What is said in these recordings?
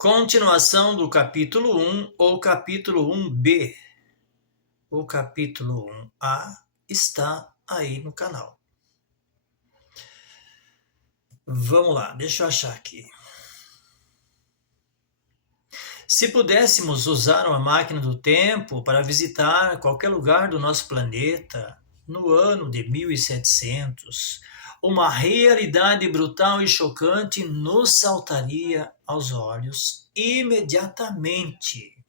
Continuação do capítulo 1 ou capítulo 1b. O capítulo 1a está aí no canal. Vamos lá, deixa eu achar aqui. Se pudéssemos usar uma máquina do tempo para visitar qualquer lugar do nosso planeta no ano de 1700, uma realidade brutal e chocante nos saltaria aos olhos imediatamente.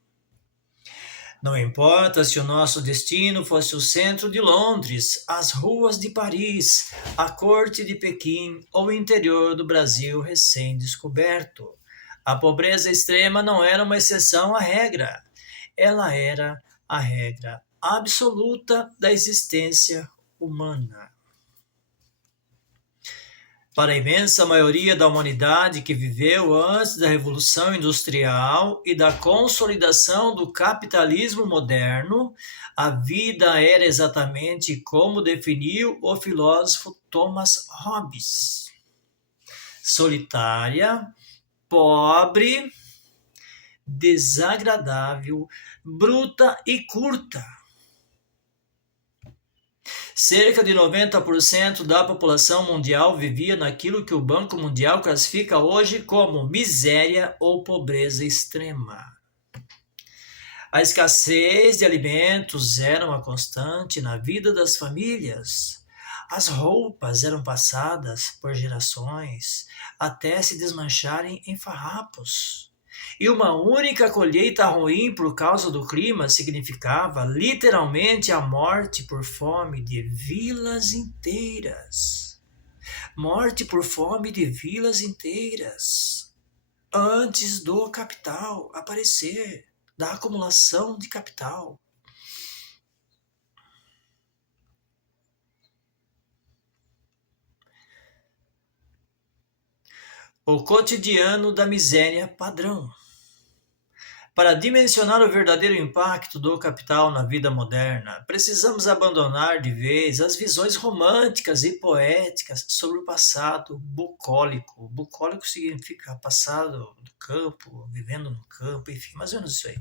Não importa se o nosso destino fosse o centro de Londres, as ruas de Paris, a corte de Pequim ou o interior do Brasil recém-descoberto. A pobreza extrema não era uma exceção à regra. Ela era a regra absoluta da existência humana. Para a imensa maioria da humanidade que viveu antes da Revolução Industrial e da consolidação do capitalismo moderno, a vida era exatamente como definiu o filósofo Thomas Hobbes: solitária, pobre, desagradável, bruta e curta. Cerca de 90% da população mundial vivia naquilo que o Banco Mundial classifica hoje como miséria ou pobreza extrema. A escassez de alimentos era uma constante na vida das famílias. As roupas eram passadas por gerações até se desmancharem em farrapos. E uma única colheita ruim por causa do clima significava literalmente a morte por fome de vilas inteiras. Morte por fome de vilas inteiras. Antes do capital aparecer, da acumulação de capital. O cotidiano da miséria padrão. Para dimensionar o verdadeiro impacto do capital na vida moderna, precisamos abandonar de vez as visões românticas e poéticas sobre o passado bucólico. Bucólico significa passado do campo, vivendo no campo, enfim, mais ou menos isso aí.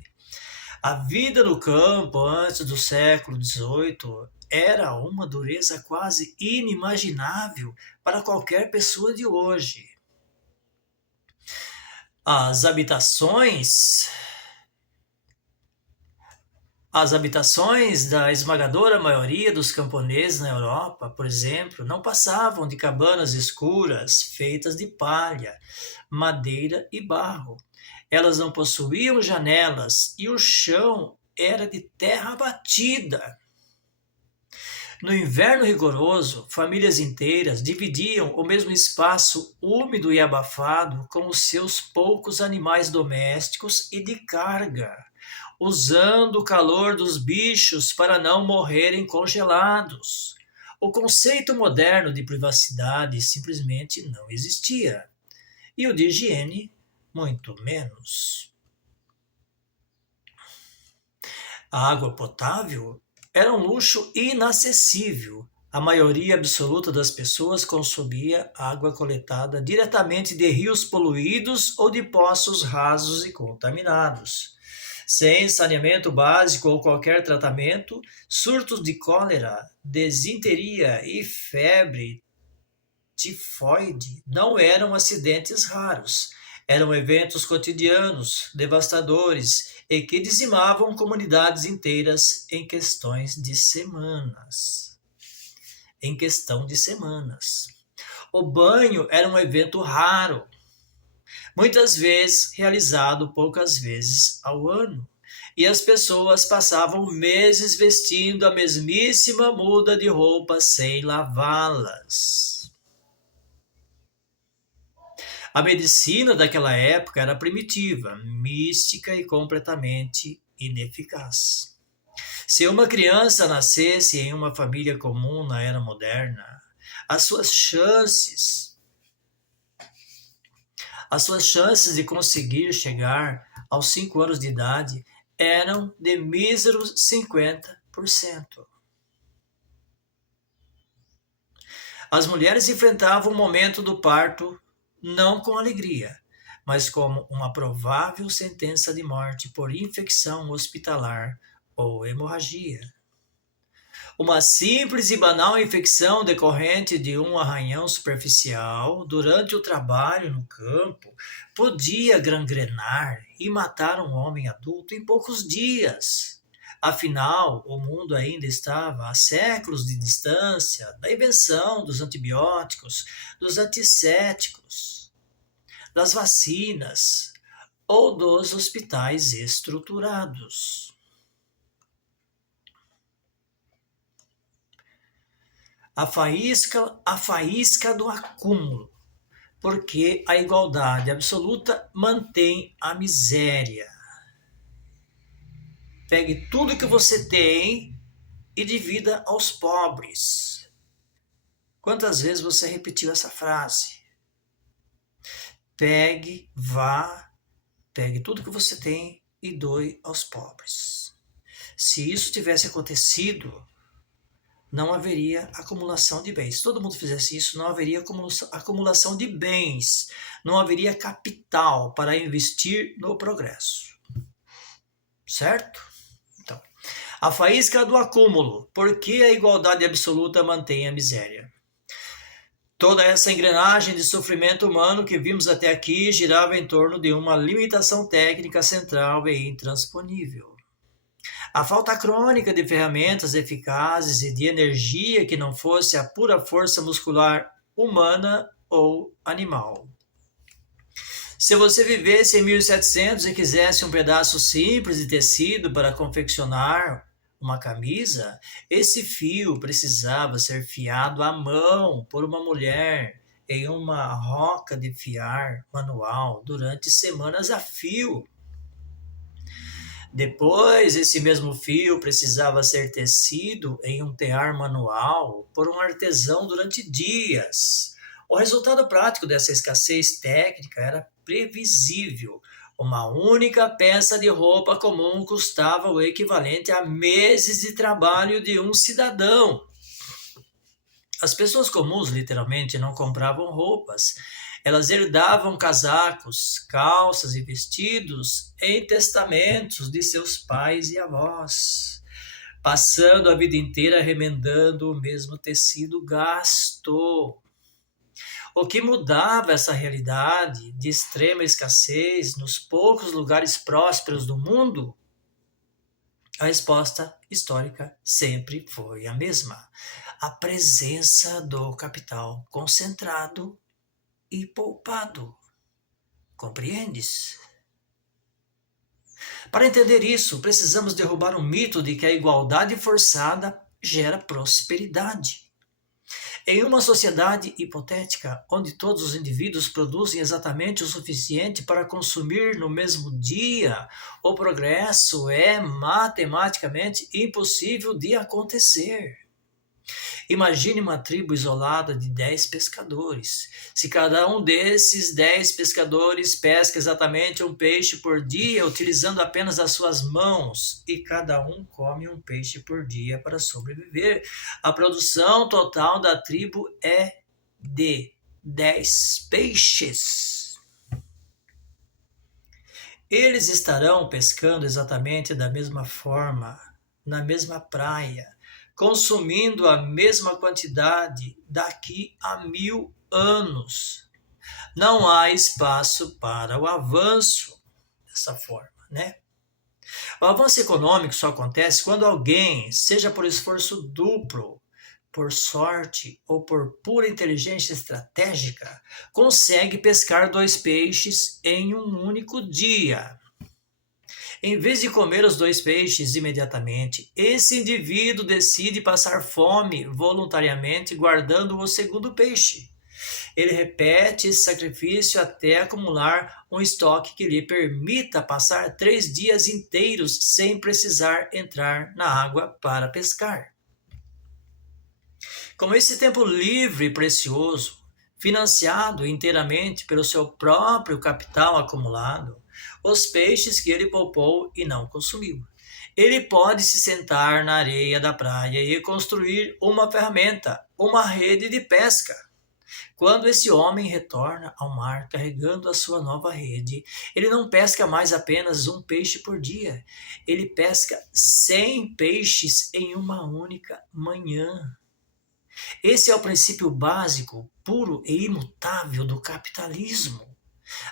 A vida no campo antes do século XVIII era uma dureza quase inimaginável para qualquer pessoa de hoje. As habitações da esmagadora maioria dos camponeses na Europa, por exemplo, não passavam de cabanas escuras feitas de palha, madeira e barro. Elas não possuíam janelas e o chão era de terra batida. No inverno rigoroso, famílias inteiras dividiam o mesmo espaço úmido e abafado com os seus poucos animais domésticos e de carga, usando o calor dos bichos para não morrerem congelados. O conceito moderno de privacidade simplesmente não existia, e o de higiene, muito menos. A água potável era um luxo inacessível. A maioria absoluta das pessoas consumia água coletada diretamente de rios poluídos ou de poços rasos e contaminados. Sem saneamento básico ou qualquer tratamento, surtos de cólera, desinteria e febre tifoide não eram acidentes raros. Eram eventos cotidianos, devastadores e que dizimavam comunidades inteiras em questão de semanas. O banho era um evento raro, muitas vezes realizado poucas vezes ao ano, e as pessoas passavam meses vestindo a mesmíssima muda de roupa sem lavá-las. A medicina daquela época era primitiva, mística e completamente ineficaz. Se uma criança nascesse em uma família comum na era moderna, as suas chances de conseguir chegar aos 5 anos de idade eram de míseros 50%. As mulheres enfrentavam o momento do parto não com alegria, mas como uma provável sentença de morte por infecção hospitalar ou hemorragia. Uma simples e banal infecção decorrente de um arranhão superficial durante o trabalho no campo podia gangrenar e matar um homem adulto em poucos dias. Afinal, o mundo ainda estava a séculos de distância da invenção dos antibióticos, dos antissépticos, das vacinas ou dos hospitais estruturados. A faísca do acúmulo, porque a igualdade absoluta mantém a miséria. Pegue tudo que você tem e divida aos pobres. Quantas vezes você repetiu essa frase? Pegue tudo que você tem e doe aos pobres. Se isso tivesse acontecido, não haveria acumulação de bens. Se todo mundo fizesse isso, não haveria acumulação de bens. Não haveria capital para investir no progresso. Certo? Então, a faísca do acúmulo. Porque a igualdade absoluta mantém a miséria. Toda essa engrenagem de sofrimento humano que vimos até aqui girava em torno de uma limitação técnica central e intransponível. A falta crônica de ferramentas eficazes e de energia que não fosse a pura força muscular humana ou animal. Se você vivesse em 1700 e quisesse um pedaço simples de tecido para confeccionar uma camisa, esse fio precisava ser fiado à mão por uma mulher em uma roca de fiar manual durante semanas a fio. Depois, esse mesmo fio precisava ser tecido em um tear manual por um artesão durante dias. O resultado prático dessa escassez técnica era previsível. Uma única peça de roupa comum custava o equivalente a meses de trabalho de um cidadão. As pessoas comuns, literalmente, não compravam roupas. Elas herdavam casacos, calças e vestidos em testamentos de seus pais e avós, passando a vida inteira remendando o mesmo tecido gasto. O que mudava essa realidade de extrema escassez nos poucos lugares prósperos do mundo? A resposta histórica sempre foi a mesma: a presença do capital concentrado e poupado. Compreendes? Para entender isso, precisamos derrubar o mito de que a igualdade forçada gera prosperidade. Em uma sociedade hipotética, onde todos os indivíduos produzem exatamente o suficiente para consumir no mesmo dia, o progresso é matematicamente impossível de acontecer. Imagine uma tribo isolada de 10 pescadores. Se cada um desses 10 pescadores pesca exatamente um peixe por dia, utilizando apenas as suas mãos, e cada um come um peixe por dia para sobreviver, a produção total da tribo é de 10 peixes. Eles estarão pescando exatamente da mesma forma, na mesma praia, consumindo a mesma quantidade daqui a 1000 anos. Não há espaço para o avanço dessa forma, né? O avanço econômico só acontece quando alguém, seja por esforço duplo, por sorte ou por pura inteligência estratégica, consegue pescar 2 peixes em um único dia. Em vez de comer os 2 peixes imediatamente, esse indivíduo decide passar fome voluntariamente guardando o segundo peixe. Ele repete esse sacrifício até acumular um estoque que lhe permita passar 3 dias inteiros sem precisar entrar na água para pescar. Com esse tempo livre e precioso, financiado inteiramente pelo seu próprio capital acumulado, os peixes que ele poupou e não consumiu, ele pode se sentar na areia da praia e construir uma ferramenta, uma rede de pesca. Quando esse homem retorna ao mar carregando a sua nova rede, ele não pesca mais apenas um peixe por dia, ele pesca 100 peixes em uma única manhã. Esse é o princípio básico, puro e imutável do capitalismo.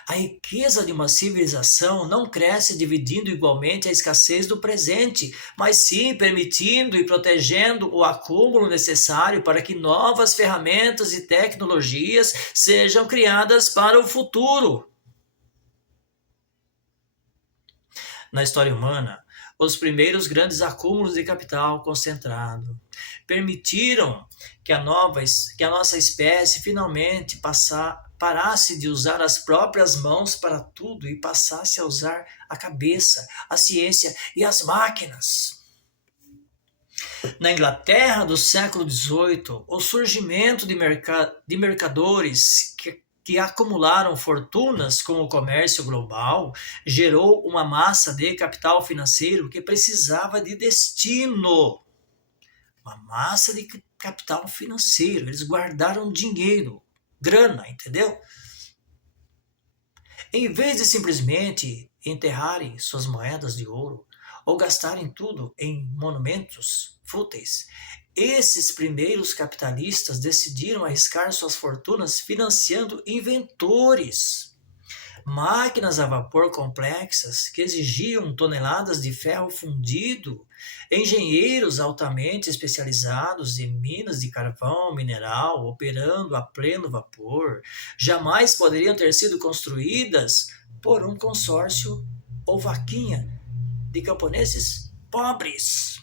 A riqueza de uma civilização não cresce dividindo igualmente a escassez do presente, mas sim permitindo e protegendo o acúmulo necessário para que novas ferramentas e tecnologias sejam criadas para o futuro. Na história humana, os primeiros grandes acúmulos de capital concentrado permitiram que a nossa espécie finalmente parasse de usar as próprias mãos para tudo e passasse a usar a cabeça, a ciência e as máquinas. Na Inglaterra do século XVIII, o surgimento de mercadores que acumularam fortunas com o comércio global gerou uma massa de capital financeiro que precisava de destino. Uma massa de capital financeiro. Eles guardaram dinheiro, grana, entendeu? Em vez de simplesmente enterrarem suas moedas de ouro ou gastarem tudo em monumentos fúteis, esses primeiros capitalistas decidiram arriscar suas fortunas financiando inventores. Máquinas a vapor complexas que exigiam toneladas de ferro fundido, engenheiros altamente especializados em minas de carvão mineral operando a pleno vapor, jamais poderiam ter sido construídas por um consórcio ou vaquinha de camponeses pobres.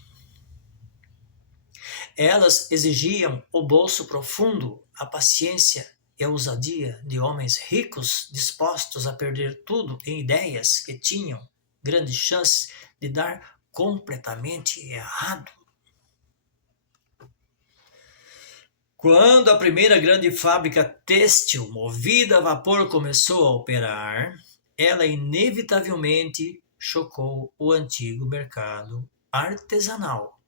Elas exigiam o bolso profundo, a paciência e a ousadia de homens ricos dispostos a perder tudo em ideias que tinham grandes chances de dar completamente errado. Quando a primeira grande fábrica têxtil movida a vapor começou a operar, ela inevitavelmente chocou o antigo mercado artesanal,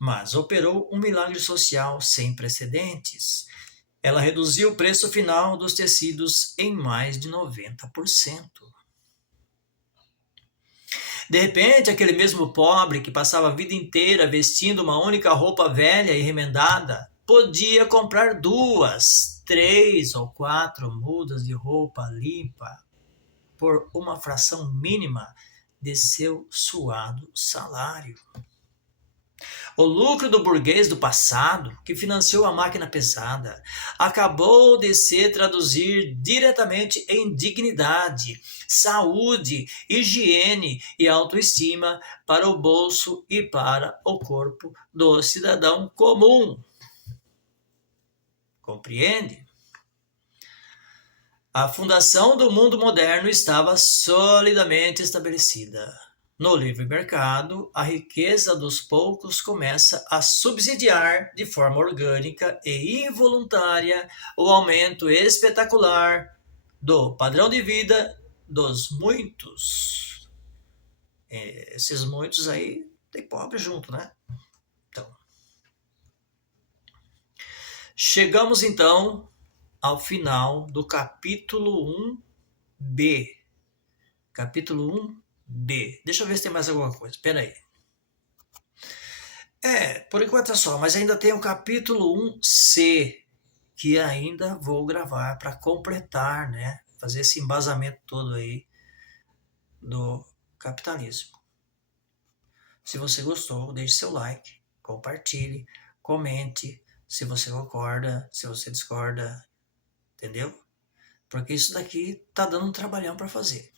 mas operou um milagre social sem precedentes. Ela reduziu o preço final dos tecidos em mais de 90%. De repente, aquele mesmo pobre que passava a vida inteira vestindo uma única roupa velha e remendada, podia comprar 2, 3 ou 4 mudas de roupa limpa por uma fração mínima de seu suado salário. O lucro do burguês do passado, que financiou a máquina pesada, acabou de se traduzir diretamente em dignidade, saúde, higiene e autoestima para o bolso e para o corpo do cidadão comum. Compreende? A fundação do mundo moderno estava solidamente estabelecida. No livre mercado, a riqueza dos poucos começa a subsidiar de forma orgânica e involuntária o aumento espetacular do padrão de vida dos muitos. Esses muitos aí tem pobre junto, né? Então, chegamos então ao final do capítulo 1b. Capítulo 1B. Deixa eu ver se tem mais alguma coisa. Espera aí. Por enquanto é só, mas ainda tem o capítulo 1C, que ainda vou gravar para completar, né? Fazer esse embasamento todo aí do capitalismo. Se você gostou, deixe seu like, compartilhe, comente se você concorda, se você discorda, entendeu? Porque isso daqui tá dando um trabalhão para fazer.